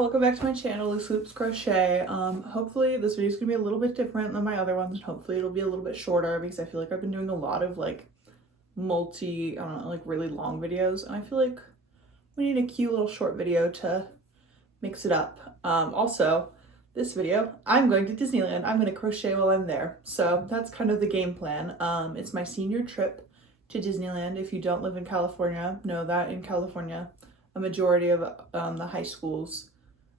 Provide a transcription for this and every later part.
welcome back to my channel, lucy.loops.crochet. Hopefully this video is gonna be a little bit different than my other ones, and hopefully it'll be a little bit shorter because I feel like I've been doing a lot of like really long videos, and I feel like we need a cute little short video to mix it up. Also, this video, I'm going to Disneyland. I'm gonna crochet while I'm there. So that's kind of the game plan. It's my senior trip to Disneyland. If you don't live in California, know that in California, a majority of the high schools,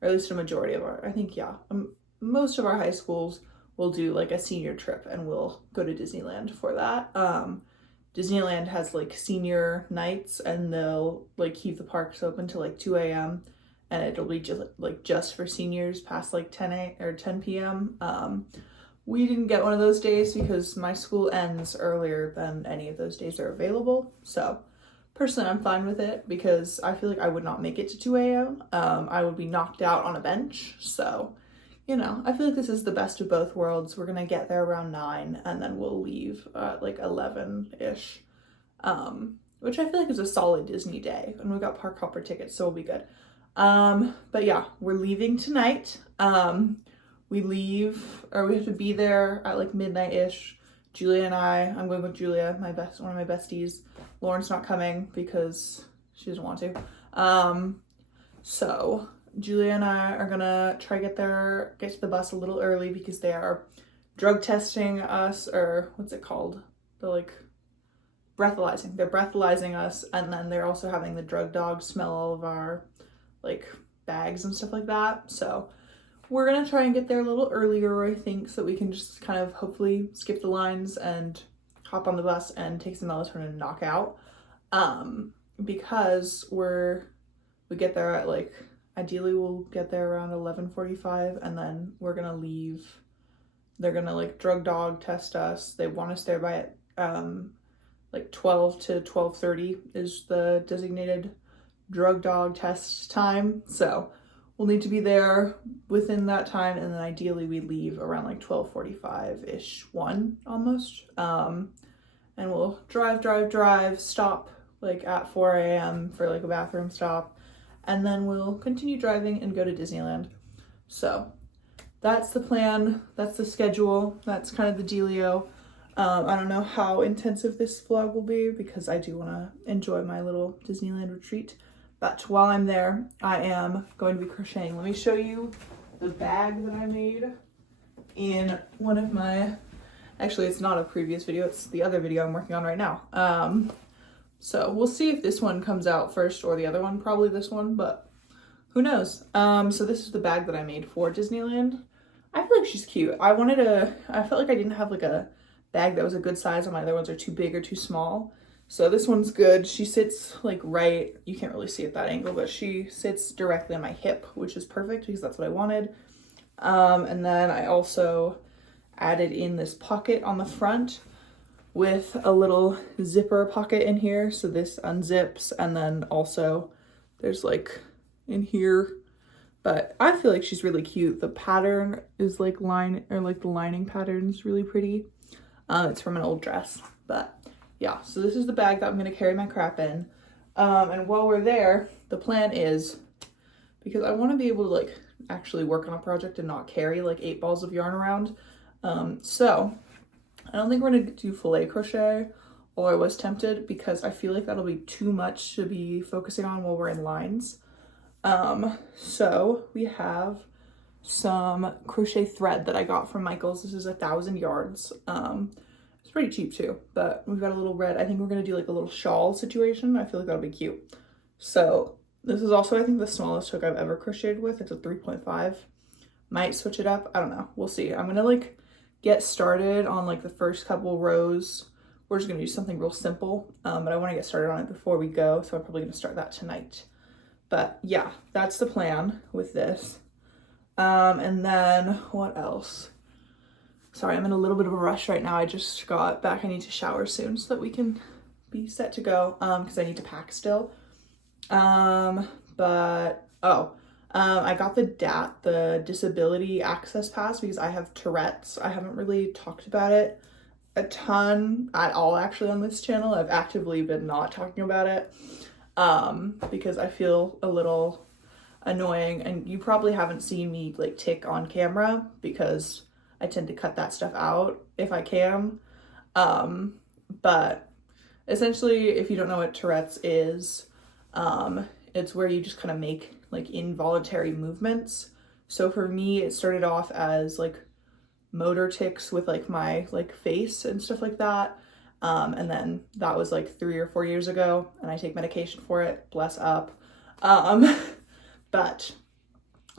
or at least a majority of most of our high schools will do like a senior trip, and we'll go to Disneyland for that. Disneyland has like senior nights, and they'll like keep the parks open till like 2 a.m. and it'll be just for seniors past like 10 p.m. We didn't get one of those days because my school ends earlier than any of those days are available. So personally, I'm fine with it because I feel like I would not make it to 2 a.m. I would be knocked out on a bench. So, you know, I feel like this is the best of both worlds. We're gonna get there around 9 and then we'll leave at like 11-ish, which I feel like is a solid Disney day. And we got park hopper tickets, so we'll be good. But yeah, we're leaving tonight. We have to be there at like midnight-ish. Julia and I'm going with Julia, one of my besties. Lauren's not coming because she doesn't want to. So Julia and I are gonna try get to the bus a little early because they are drug testing us, or what's it called? They're like breathalyzing. They're breathalyzing us, and then they're also having the drug dogs smell all of our like bags and stuff like that. So we're gonna try and get there a little earlier, I think, so we can just kind of hopefully skip the lines and hop on the bus and take some melatonin and knock out. Because we get there at like, ideally we'll get there around 11:45, and then we're gonna leave. They're gonna like drug dog test us. They want us there by like 12 to 12:30 is the designated drug dog test time. So we'll need to be there within that time, and then ideally we leave around like 12:45-ish, 1 almost. And we'll drive, stop like at 4 a.m. for like a bathroom stop, and then we'll continue driving and go to Disneyland. So that's the plan, that's the schedule, that's kind of the dealio. I don't know how intensive this vlog will be because I do want to enjoy my little Disneyland retreat. But while I'm there, I am going to be crocheting. Let me show you the bag that I made in one of my, actually it's not a previous video, it's the other video I'm working on right now. So we'll see if this one comes out first or the other one, probably this one, but who knows. So this is the bag that I made for Disneyland. I feel like she's cute. I felt like I didn't have like a bag that was a good size, and my other ones are too big or too small. So this one's good. She sits like right, you can't really see at that angle, but she sits directly on my hip, which is perfect because that's what I wanted. And then I also added in this pocket on the front with a little zipper pocket in here. So this unzips, and then also there's like in here, but I feel like she's really cute. The pattern is like the lining pattern is really pretty. It's from an old dress, but yeah, so this is the bag that I'm gonna carry my crap in. And while we're there, the plan is, because I wanna be able to like actually work on a project and not carry like 8 balls of yarn around. So I don't think we're gonna do filet crochet, although I was tempted because I feel like that'll be too much to be focusing on while we're in lines. So we have some crochet thread that I got from Michael's. This is 1,000 yards. It's pretty cheap too, but we've got a little red. I think we're gonna do like a little shawl situation. I feel like that'll be cute. So this is also, I think, the smallest hook I've ever crocheted with. It's a 3.5. Might switch it up. I don't know. We'll see. I'm gonna like get started on like the first couple rows. We're just gonna do something real simple, but I want to get started on it before we go, so I'm probably gonna start that tonight. But yeah, that's the plan with this. And then what else? Sorry, I'm in a little bit of a rush right now. I just got back. I need to shower soon so that we can be set to go, because I need to pack still. I got the disability access pass because I have Tourette's. I haven't really talked about it a ton at all actually on this channel. I've actively been not talking about it because I feel a little annoying. And you probably haven't seen me like tick on camera because I tend to cut that stuff out if I can. But essentially, if you don't know what Tourette's is, it's where you just kind of make like involuntary movements. So for me, it started off as like motor tics with like my like face and stuff like that. And then that was like 3 or 4 years ago, and I take medication for it, bless up. But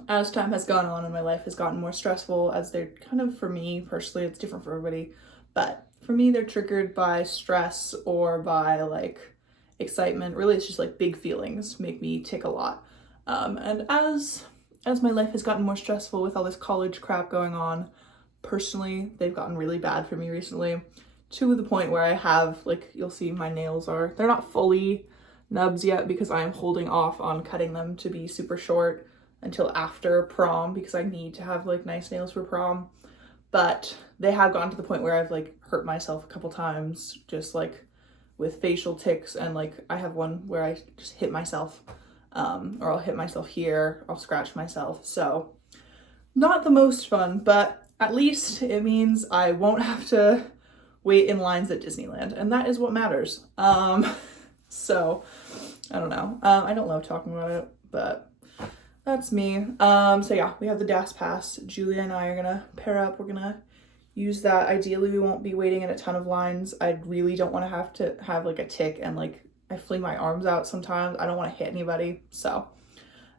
as time has gone on and my life has gotten more stressful, as they're kind of, for me personally, it's different for everybody, but for me, they're triggered by stress or by like excitement. Really, it's just like big feelings make me tick a lot. And as my life has gotten more stressful with all this college crap going on, personally, they've gotten really bad for me recently, to the point where I have, like, you'll see my nails they're not fully nubs yet because I am holding off on cutting them to be super short until after prom, because I need to have like nice nails for prom. But they have gotten to the point where I've like hurt myself a couple times, just like with facial tics, and like I have one where I just hit myself, or I'll hit myself here, I'll scratch myself. So not the most fun, but at least it means I won't have to wait in lines at Disneyland, and that is what matters. So I don't know. I don't love talking about it, but that's me. So yeah, we have the DAS pass. Julia and I are gonna pair up. We're gonna use that. Ideally, we won't be waiting in a ton of lines. I really don't want to have like a tick and like I fling my arms out sometimes. I don't want to hit anybody. So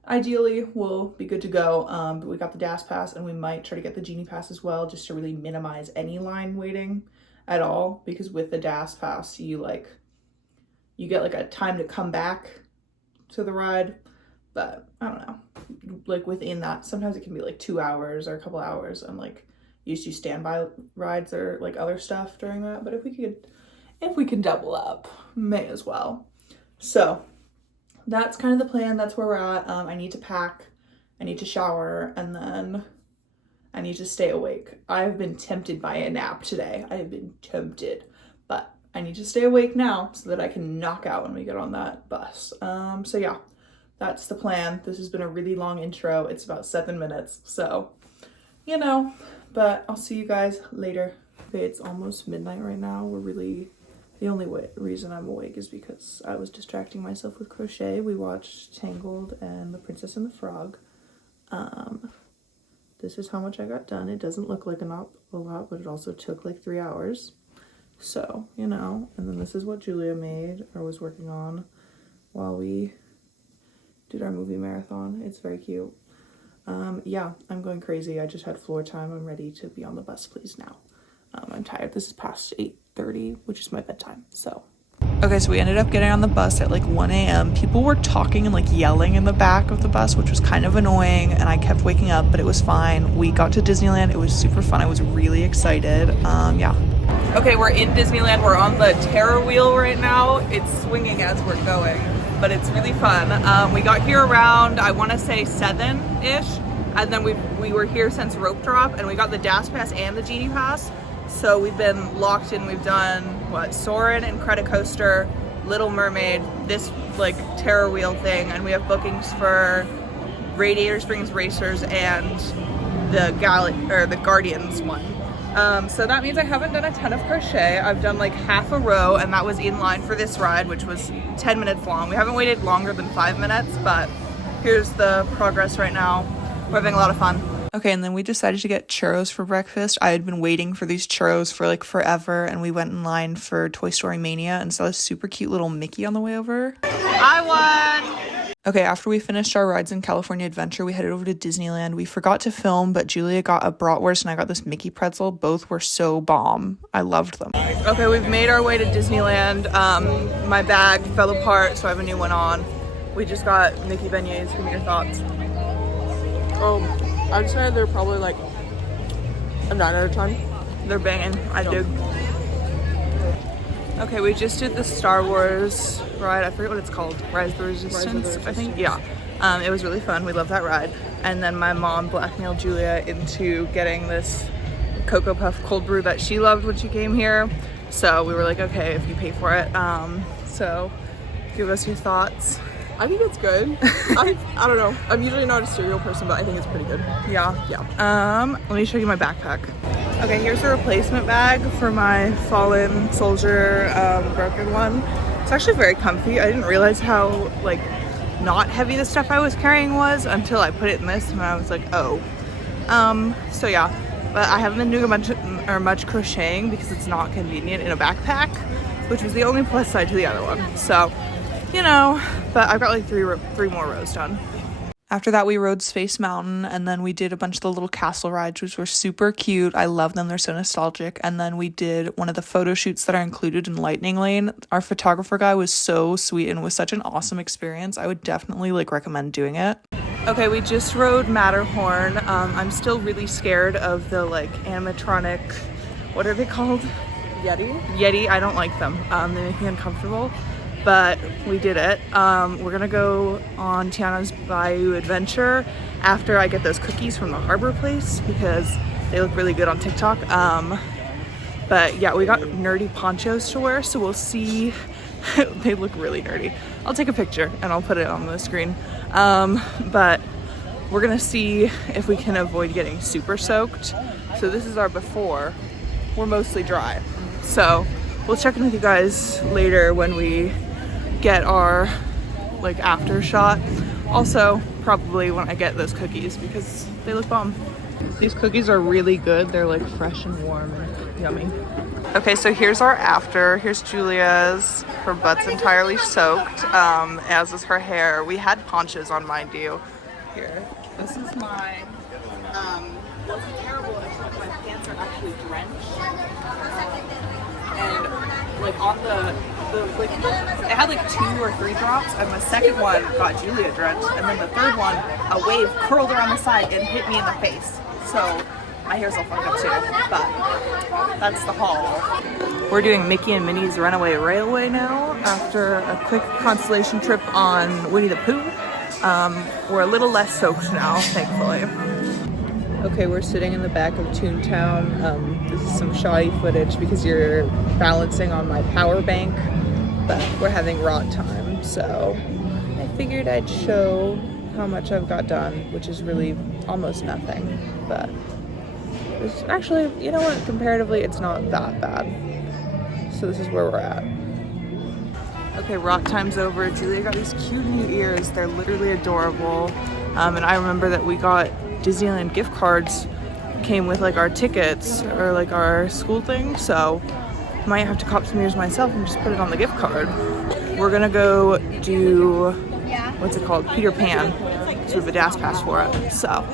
ideally, we'll be good to go. But we got the DAS pass, and we might try to get the Genie pass as well, just to really minimize any line waiting at all. Because with the DAS pass, you get like a time to come back to the ride, but I don't know, like within that, sometimes it can be like 2 hours or a couple hours, and like used to standby rides or like other stuff during that. But if we can double up, may as well. So that's kind of the plan. That's where we're at. I need to pack, I need to shower, and then I need to stay awake. I've been tempted by a nap today. I have been tempted, but I need to stay awake now so that I can knock out when we get on that bus. So yeah, that's the plan. This has been a really long intro. It's about 7 minutes, so, you know, but I'll see you guys later. Okay, it's almost midnight right now. The only reason I'm awake is because I was distracting myself with crochet. We watched Tangled and The Princess and the Frog. This is how much I got done. It doesn't look like a lot, but it also took like 3 hours. So, you know, and then this is what Julia made or was working on while we did our movie marathon. It's very cute. Yeah, I'm going crazy. I just had floor time. I'm ready to be on the bus, please, now. I'm tired. This is past 8:30, which is my bedtime, so. Okay, so we ended up getting on the bus at like 1 a.m. People were talking and like yelling in the back of the bus, which was kind of annoying, and I kept waking up, but it was fine. We got to Disneyland. It was super fun. I was really excited. Yeah. Okay, we're in Disneyland. We're on the Terror Wheel right now. It's swinging as we're going, but it's really fun. We got here around, I want to say 7-ish, and then we were here since rope drop, and we got the DAS pass and the Genie pass. So we've been locked in. We've done Soarin' and Credit Coaster, Little Mermaid, this like Terror Wheel thing, and we have bookings for Radiator Springs Racers and the Guardians one. So that means I haven't done a ton of crochet. I've done like half a row, and that was in line for this ride, which was 10 minutes long. We haven't waited longer than 5 minutes, but here's the progress right now. We're having a lot of fun. Okay, and then we decided to get churros for breakfast. I had been waiting for these churros for like forever, and we went in line for Toy Story Mania and saw a super cute little Mickey on the way over. I won! Okay, after we finished our rides in California Adventure, we headed over to Disneyland. We forgot to film, but Julia got a bratwurst and I got this Mickey pretzel. Both were so bomb. I loved them. Okay, we've made our way to Disneyland. My bag fell apart, so I have a new one on. We just got Mickey beignets. Give me your thoughts. I'd say they're probably like a 9 out of 10. They're banging. I dig. Okay, we just did the Star Wars ride. I forget what it's called. Rise of the Resistance, I think. Yeah. It was really fun. We love that ride. And then my mom blackmailed Julia into getting this Cocoa Puff cold brew that she loved when she came here. So we were like, okay, if you pay for it. So give us your thoughts. I think it's good. I don't know. I'm usually not a cereal person, but I think it's pretty good. Yeah. Yeah. Let me show you my backpack. Okay, here's the replacement bag for my fallen soldier broken one. It's actually very comfy. I didn't realize how like not heavy the stuff I was carrying was until I put it in this, and I was like, oh. So yeah, but I haven't been doing much crocheting because it's not convenient in a backpack, which was the only plus side to the other one. So, you know, but I've got like three more rows done. After that, we rode Space Mountain, and then we did a bunch of the little castle rides, which were super cute. I love them. They're so nostalgic. And then we did one of the photo shoots that are included in Lightning Lane. Our photographer guy was so sweet and was such an awesome experience. I would definitely like recommend doing it. Okay, we just rode Matterhorn. I'm still really scared of the like animatronic, what are they called? Yeti. I don't like them. They make me uncomfortable. But we did it. We're gonna go on Tiana's Bayou adventure after I get those cookies from the harbor place because they look really good on TikTok. But yeah, we got nerdy ponchos to wear, so we'll see. They look really nerdy. I'll take a picture and I'll put it on the screen. But we're gonna see if we can avoid getting super soaked. So this is our before. We're mostly dry. So we'll check in with you guys later when we get our like after shot. Also probably when I get those cookies because they look bomb. These cookies are really good. They're like fresh and warm and yummy. Okay, so here's our after. Here's Julia's. Her butt's entirely soaked, as is her hair. We had ponchos on, mind you. Here, this is mine. Wasn't terrible until my pants are actually drenched. And like on the like it had like 2 or 3 drops, and the second one got Julia drenched, and then the third one, a wave curled around the side and hit me in the face. So my hair's all fucked up too, but that's the haul. We're doing Mickey and Minnie's Runaway Railway now after a quick consolation trip on Winnie the Pooh. We're a little less soaked now, thankfully. Okay, we're sitting in the back of Toontown. This is some shoddy footage because you're balancing on my power bank, but we're having rot time, so I figured I'd show how much I've got done, which is really almost nothing, but it's actually, you know what, comparatively it's not that bad. So this is where we're at. Okay, rot time's over. Julia got these cute new ears. They're literally adorable. And I remember that we got Disneyland gift cards, came with like our tickets or like our school thing, so I might have to cop some ears myself and just put it on the gift card. We're gonna go do, what's it called, Peter Pan, so we have a DAS pass for it, so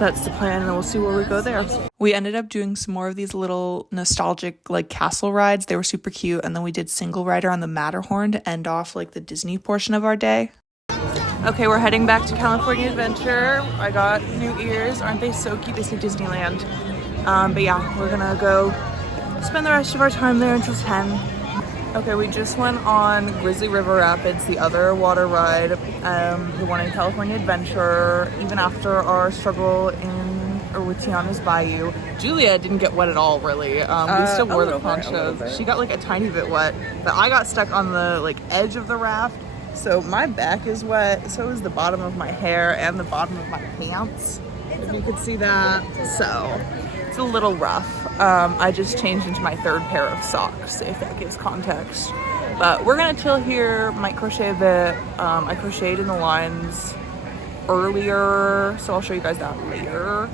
that's the plan, and we'll see where we go there. We ended up doing some more of these little nostalgic like castle rides. They were super cute, and then we did single rider on the Matterhorn to end off like the Disney portion of our day. Okay, we're heading back to California Adventure. I got new ears. Aren't they so cute? They say Disneyland. But yeah, we're gonna go spend the rest of our time there until 10. Okay, we just went on Grizzly River Rapids, the other water ride, the one in California Adventure. Even after our struggle with Tiana's Bayou, Julia didn't get wet at all, really. We still wore the ponchos. She got like a tiny bit wet, but I got stuck on the like edge of the raft. So my back is wet, so is the bottom of my hair and the bottom of my pants, if you could see that. So it's a little rough. I just changed into my 3rd pair of socks, if that gives context. But we're gonna chill here, might crochet a bit. I crocheted in the lines earlier, so I'll show you guys that later.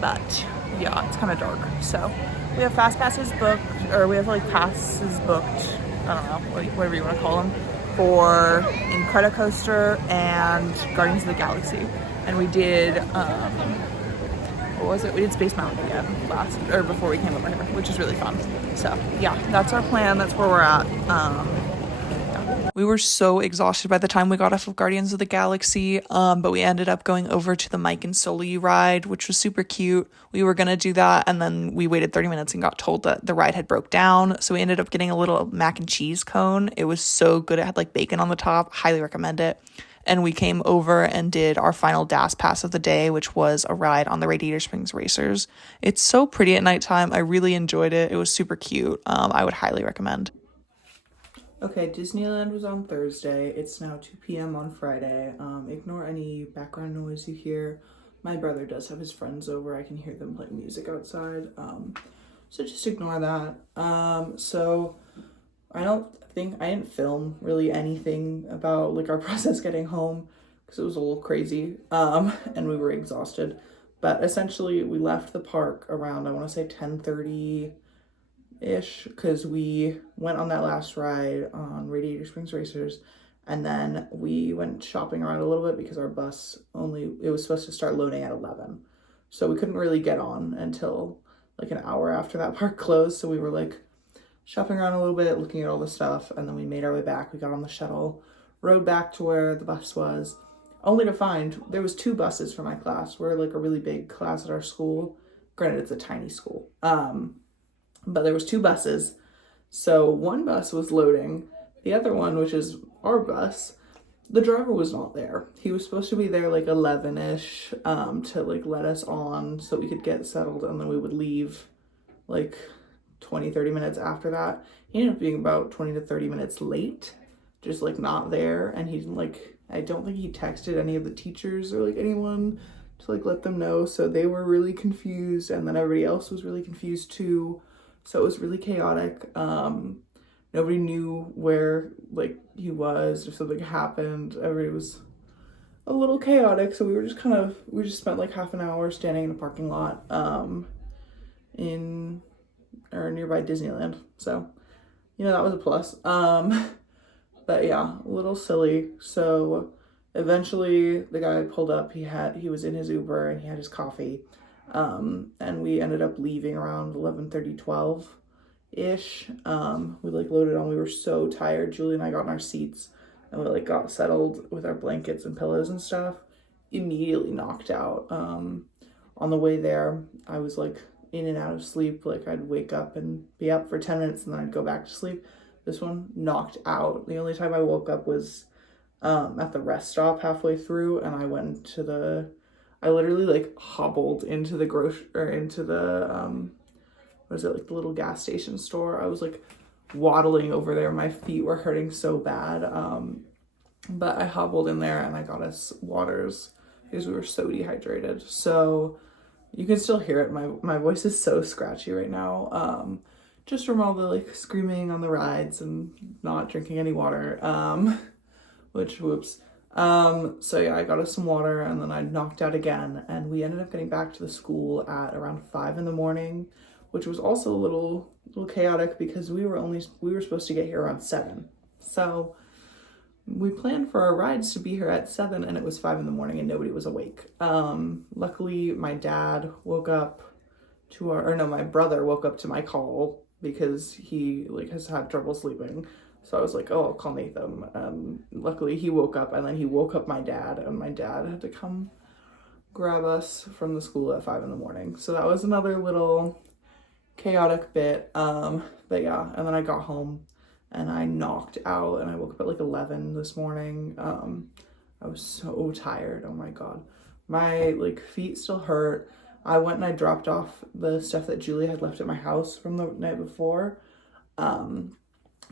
But yeah, it's kind of dark. So we have fast passes booked, or we have like passes booked, I don't know, whatever you want to call them, for Incredicoaster and Guardians of the Galaxy. And we did, what was it? We did Space Mountain again before we came over here, which is really fun. So yeah, that's our plan. That's where we're at. We were so exhausted by the time we got off of Guardians of the Galaxy, but we ended up going over to the Mike and Sully ride, which was super cute. We were going to do that, and then we waited 30 minutes and got told that the ride had broke down, so we ended up getting a little mac and cheese cone. It was so good. It had like bacon on the top. Highly recommend it. And we came over and did our final DAS pass of the day, which was a ride on the Radiator Springs Racers. It's so pretty at nighttime. I really enjoyed it. It was super cute. I would highly recommend. Okay, Disneyland was on Thursday. It's now 2 p.m. on Friday. Ignore any background noise you hear. My brother does have his friends over. I can hear them playing music outside. So just ignore that. So I don't think I didn't film really anything about like our process getting home because it was a little crazy. And we were exhausted. But essentially we left the park around I want to say 10:30 ish because we went on that last ride on Radiator Springs Racers, and then we went shopping around a little bit because our bus only it was supposed to start loading at 11, so we couldn't really get on until like an hour after that park closed. So we were like shopping around a little bit, looking at all the stuff, and then we made our way back. We got on the shuttle, rode back to where the bus was, only to find there was two buses for my class. We're like a really big class at our school. Granted, it's a tiny school. But there was two buses. So one bus was loading. The other one, which is our bus, the driver was not there. He was supposed to be there like 11ish to like let us on so we could get settled, and then we would leave like 20-30 minutes after that. He ended up being about 20 to 30 minutes late, just like not there. And he didn't like, I don't think he texted any of the teachers or like anyone to like let them know. So they were really confused, and then everybody else was really confused too. So it was really chaotic. Nobody knew where like he was if something happened. Everybody was a little chaotic. So we just spent like half an hour standing in a parking lot in or nearby Disneyland. So, that was a plus. But yeah, a little silly. So eventually the guy pulled up. He was in his Uber and he had his coffee. And we ended up leaving around 11:30, 12 ish. We like loaded on. We were so tired. Julie and I got in our seats and we like got settled with our blankets and pillows and stuff. Immediately knocked out. On the way there, I was like in and out of sleep. Like I'd wake up and be up for 10 minutes and then I'd go back to sleep. This one knocked out. The only time I woke up was at the rest stop halfway through, and I literally like hobbled into the what is it, like the little gas station store. I was like waddling over there. My feet were hurting so bad. But I hobbled in there and I got us waters because we were so dehydrated. So you can still hear it. My voice is so scratchy right now. Just from all the like screaming on the rides and not drinking any water. Which whoops. So yeah, I got us some water and then I knocked out again, and we ended up getting back to the school at around 5 in the morning, which was also a little chaotic because we were supposed to get here around 7. So we planned for our rides to be here at 7 and it was 5 in the morning and nobody was awake. Luckily my dad woke up my brother woke up to my call because he like has had trouble sleeping. So I was like, oh, I'll call Nathan. Luckily he woke up, and then he woke up my dad, and my dad had to come grab us from the school at 5 in the morning. So that was another little chaotic bit. But yeah, and then I got home and I knocked out and I woke up at like 11 this morning. I was so tired. Oh my God. My like feet still hurt. I went and I dropped off the stuff that Julie had left at my house from the night before.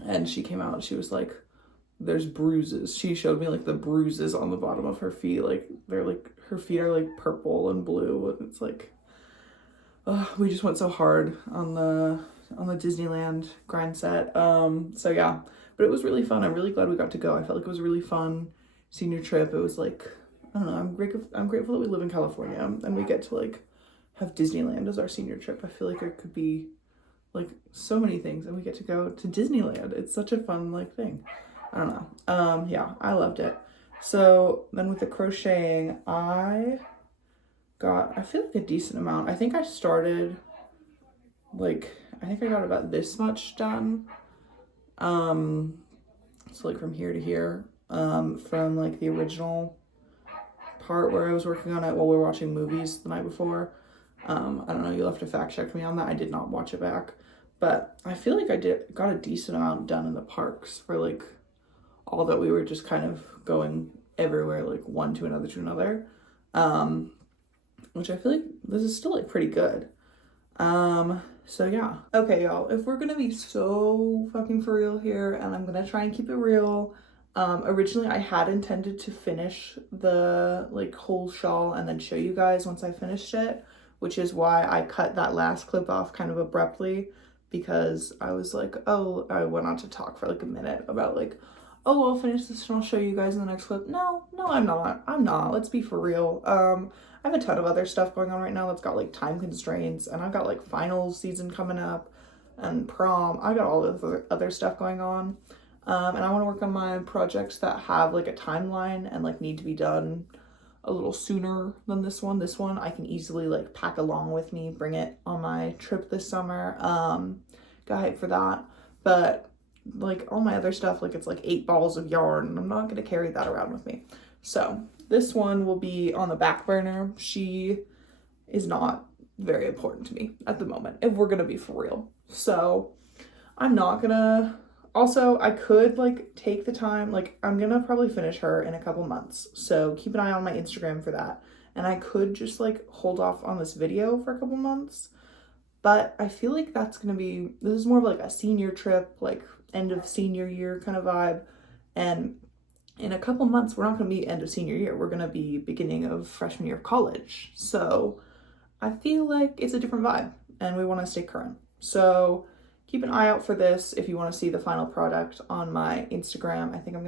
And she came out and she was like, there's bruises. She showed me like the bruises on the bottom of her feet. Like her feet are like purple and blue. And it's like, we just went so hard on the Disneyland grind set. So yeah, but it was really fun. I'm really glad we got to go. I felt like it was a really fun senior trip. It was like, I don't know, I'm grateful that we live in California and we get to like have Disneyland as our senior trip. I feel like there could be like so many things, and we get to go to Disneyland. It's such a fun like thing. I don't know. Yeah, I loved it. So then with the crocheting, I feel like a decent amount. I think I got about this much done. So like from here to here, from like the original part where I was working on it while we were watching movies the night before. I don't know, you'll have to fact check me on that. I did not watch it back, but I feel like I got a decent amount done in the parks for like all that we were just kind of going everywhere, like one to another, which I feel like this is still like pretty good. So yeah. Okay, y'all, if we're gonna be so fucking for real here, and I'm gonna try and keep it real, originally I had intended to finish the like whole shawl and then show you guys once I finished it, which is why I cut that last clip off kind of abruptly, because I was like, oh, I went on to talk for like a minute about like, oh, I'll finish this and I'll show you guys in the next clip. No, I'm not. Let's be for real. I have a ton of other stuff going on right now that's got like time constraints, and I've got like finals season coming up and prom. I got all this other stuff going on. And I want to work on my projects that have like a timeline and like need to be done a little sooner than this one. This one I can easily like pack along with me, bring it on my trip this summer. Got hyped for that. But like all my other stuff, like it's like 8 balls of yarn, and I'm not going to carry that around with me. So this one will be on the back burner. She is not very important to me at the moment, if we're gonna be for real. So I'm not gonna, also I could like take the time, like I'm gonna probably finish her in a couple months. So keep an eye on my Instagram for that. And I could just like hold off on this video for a couple months. But I feel like this is more of like a senior trip, like end of senior year kind of vibe. And in a couple months, we're not going to be end of senior year. We're going to be beginning of freshman year of college. So I feel like it's a different vibe and we want to stay current. So keep an eye out for this if you want to see the final product on my Instagram. I think I'll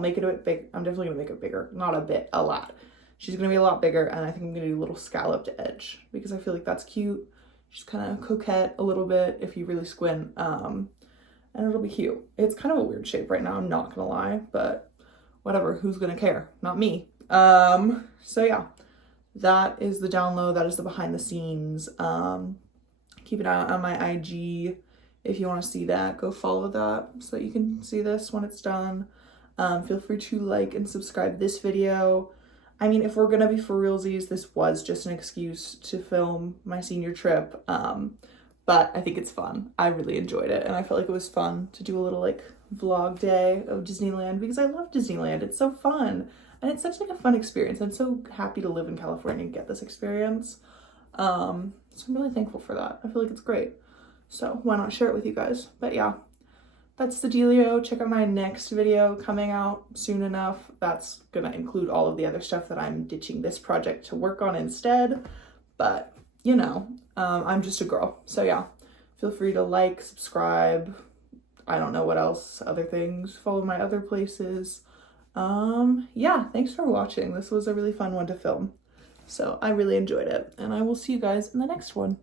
make it a bit big. I'm definitely going to make it bigger. Not a bit, a lot. She's going to be a lot bigger, and I think I'm going to do a little scalloped edge because I feel like that's cute. She's kind of coquette a little bit if you really squint. And it'll be cute. It's kind of a weird shape right now, I'm not going to lie, but whatever, who's gonna care? Not me. So yeah, that is the down low, that is the behind the scenes. Keep an eye out on my IG if you want to see that. Go follow that so that you can see this when it's done. Feel free to like and subscribe this video. I mean, if we're gonna be for realsies, this was just an excuse to film my senior trip. But I think it's fun. I really enjoyed it, and I felt like it was fun to do a little like vlog day of Disneyland because I love Disneyland. It's so fun, and it's such like a fun experience. I'm so happy to live in California and get this experience. So I'm really thankful for that. I feel like it's great. So why not share it with you guys? But yeah, that's the dealio. Check out my next video coming out soon enough. That's gonna include all of the other stuff that I'm ditching this project to work on instead. But you know, I'm just a girl. So yeah, feel free to like, subscribe. I don't know what else, other things. Follow my other places. Yeah, thanks for watching. This was a really fun one to film. So I really enjoyed it, and I will see you guys in the next one.